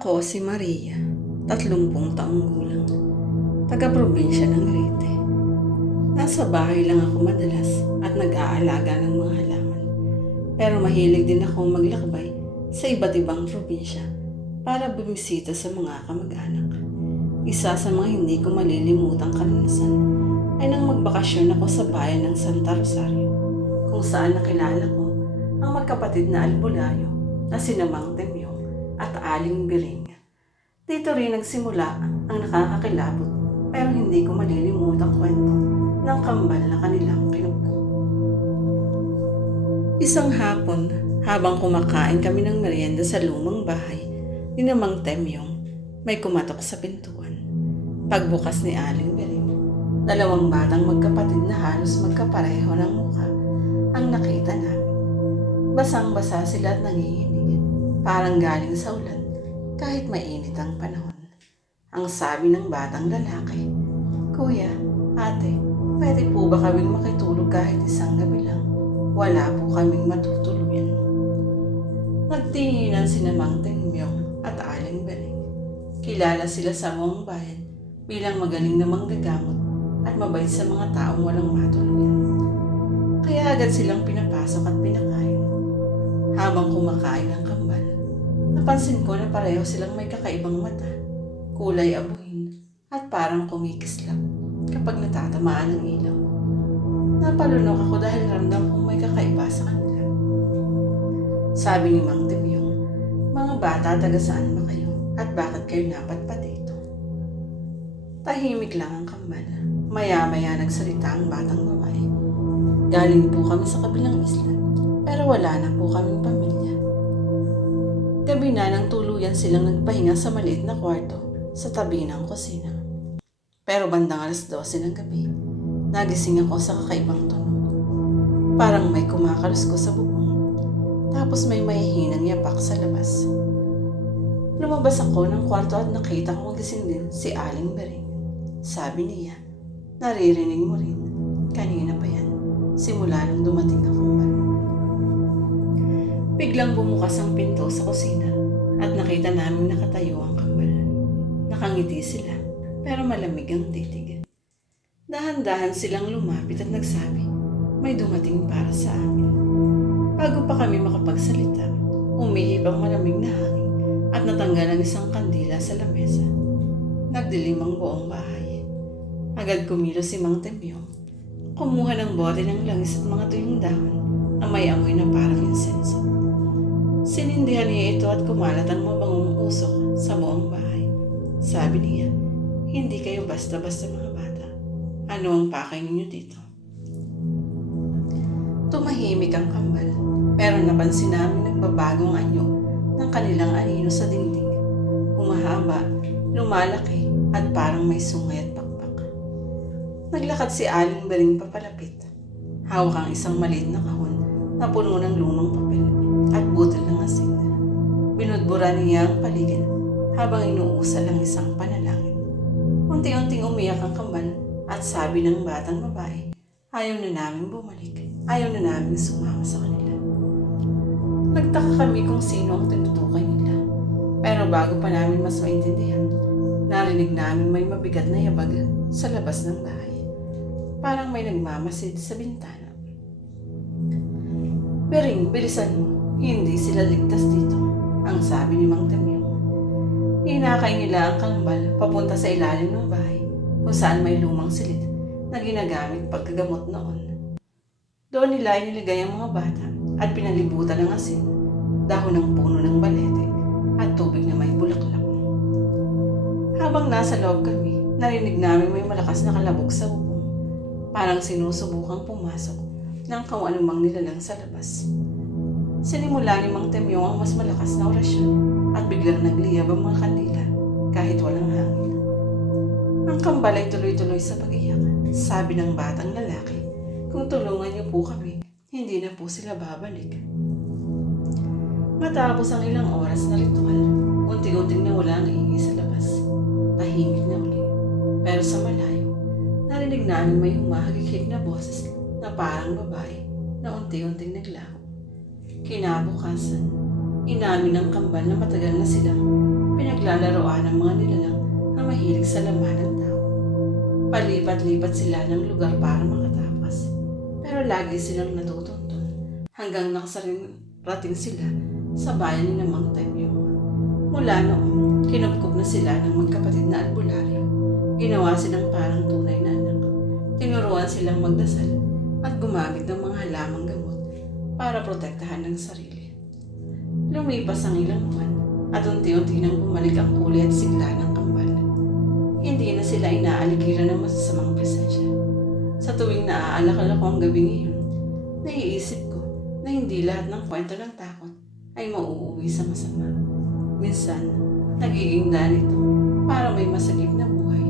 Ako si Maria, 30 taong gulang, taga-probinsya ng Leyte. Nasa bahay lang ako madalas at nag-aalaga ng mga halaman. Pero mahilig din akong maglakbay sa iba't ibang probinsya para bumisita sa mga kamag-anak. Isa sa mga hindi ko malilimutang karanasan ay nang magbakasyon ako sa bayan ng Santa Rosario, kung saan nakilala ko ang magkapatid na albularyo na sina Mang Temyong at Aling Biring. Dito rin nagsimula ang nakakakilabot pero hindi ko malilimutang kwento ng kambal na kanilang kinupo. Isang hapon, habang kumakain kami ng merienda sa lumang bahay ni Mang Temyong, may kumatok sa pintuan. Pagbukas ni Aling Biring, 2 batang magkapatid na halos magkapareho ng mukha ang nakita namin. Basang-basa sila at nanginginig, parang galing sa ulan kahit mainit ang panahon. Ang sabi ng batang lalaki, "Kuya, ate, pwede po ba kaming makitulog kahit isang gabi lang? Wala po kaming matutuluyan." Nagtinginan sina Mang Temyong at Aling Biring. Kilala sila sa buong bayan bilang magaling na manggagamot at mabait sa mga taong walang matuluyan. Kaya agad silang pinapasok at pinakain. Habang kumakain ang kambal, napansin ko na pareho silang may kakaibang mata, kulay abuhin at parang kumikislap kapag natatamaan ng ilaw. Napalunok ako dahil ramdam kong may kakaiba sa kanila. Sabi ni Mang Temyong, "Mga bata, taga saan ba kayo? At bakit kayo napatpat dito?" Tahimik lang ang kambal. Maya-maya nagsalita ang batang babae. "Galing po kami sa kabilang isla, pero wala na po kaming pamilya." Gabi na nang tuluyan silang nagpahinga sa maliit na kwarto sa tabi ng kusina. Pero bandang 12:00 ng gabi, nagising ako sa kakaibang tunog. Parang may kumakalusko sa bubong, tapos may mahihinang yapak sa labas. Lumabas ako ng kwarto at nakita ko magising din si Aling Biring. Sabi niya, "Naririnig mo rin, kanina pa yan, simula nung dumating ang kambal." Biglang bumukas ang pinto sa kusina at nakita namin nakatayo ang kambal. Nakangiti sila pero malamig ang titig. Dahan-dahan silang lumapit at nagsabi, "May dumating para sa amin." Bago pa kami makapagsalita, umihip ang malamig na hangin at natanggal ang isang kandila sa lamesa. Nagdilim ang buong bahay. Agad kumilos si Mang Temyong. Kumuha ng bote ng langis at mga tuyong dahon na may amoy na parang insenso. Sinindihan niya ito at kumalat ang mabangong usok sa buong bahay. Sabi niya, "Hindi kayo basta-basta mga bata. Ano ang pakay ninyo dito?" Tumahimik ang kambal, pero napansin namin nagbabago ang anyo ng kanilang anino sa dingding. Humahaba, lumalaki at parang may sungay at pakpak. Naglakad si Aling Biring papalapit. Hawak ang isang maliit na kahon na puno ng lumang papel at butil ng asin. Binudbura niya ang paligid habang inuusal ang isang panalangin. Unti-unting umiyak ang kambal at sabi ng batang babae, "Ayaw na namin bumalik. Ayaw na namin sumama sa kanila." Nagtaka kami kung sino ang tinutukoy nila. Pero bago pa namin mas maintindihan, narinig namin may mabigat na yabag sa labas ng bahay. Parang may nagmamasid sa bintana. "Biring, bilisan mo. Hindi sila ligtas dito," ang sabi ni Mang Temyong. Hinakay nila ang kambal papunta sa ilalim ng bahay kung saan may lumang silid na ginagamit pagkagamot noon. Doon nila inilagay ang mga bata at pinalibutan ng asin, dahon ng puno ng balete at tubig na may bulaklak. Habang nasa loob kami, narinig namin may malakas na kalabog sa bubong. Parang sinusubukang pumasok ng kung anumang nilalang sa labas. Sinimula ni Mang Temyong ang mas malakas na orasyon at biglang nagliyab ang mga kandila kahit walang hangin. Ang kambal ay tuloy-tuloy sa pag-iyak. Sabi ng batang lalaki, "Kung tulungan niyo po kami, hindi na po sila babalik." Matapos ang ilang oras na ritual, unti-unting nawala ang ingay sa labas. Tahimik na uli. Pero sa malayo, narinig namin may humahagikik na boses na parang babae na unti-unting naglaho. Kinabukasan, inamin ng kambal na matagal na silang Pinaglalaroan ng mga nilalang na mahilig sa laman ng tao. Palipat-lipat sila ng lugar para makatakas. Pero lagi silang natutuntun hanggang nakasarating sila sa bayan ni Mang Temyong. Mula noon, kinupkup na sila ng magkapatid na albularyo. Ginawa silang parang tunay na anak. Tinuruan silang magdasal at gumamit ng mga halamang gamot para protektahan ng sarili. Lumipas ang ilang buwan at unti-unti nang bumalik ang kulay at sigla ng kambal. Hindi na sila inaaligiran ng masasamang presensya. Sa tuwing naaalakal ako ang gabi ngayon, naiisip ko na hindi lahat ng kwento ng takot ay mauuwi sa masama. Minsan, nagiging daan ito para may masagip na buhay.